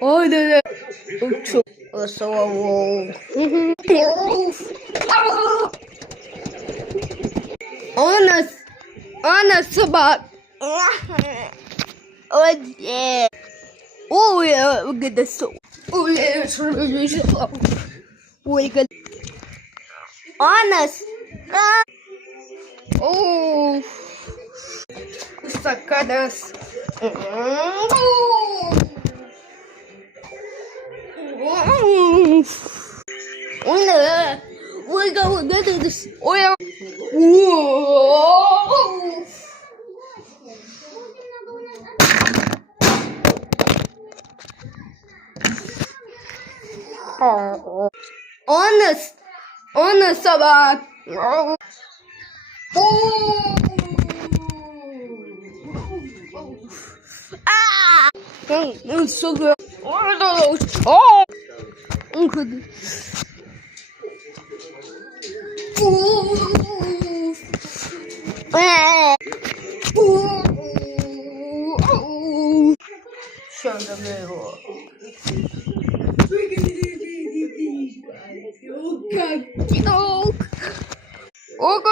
Aynen. Çok soğuk. Anas. Anası bak. Hadi. Oh yeah, look at this. Oh yeah, it's really so. Look at. Anas. Oh. Sacadas. Olha, olha, meu Deus do céu. Olha. Honest, honest about. Ah! Eu sou. Oh! Cadê? Chama meu. O que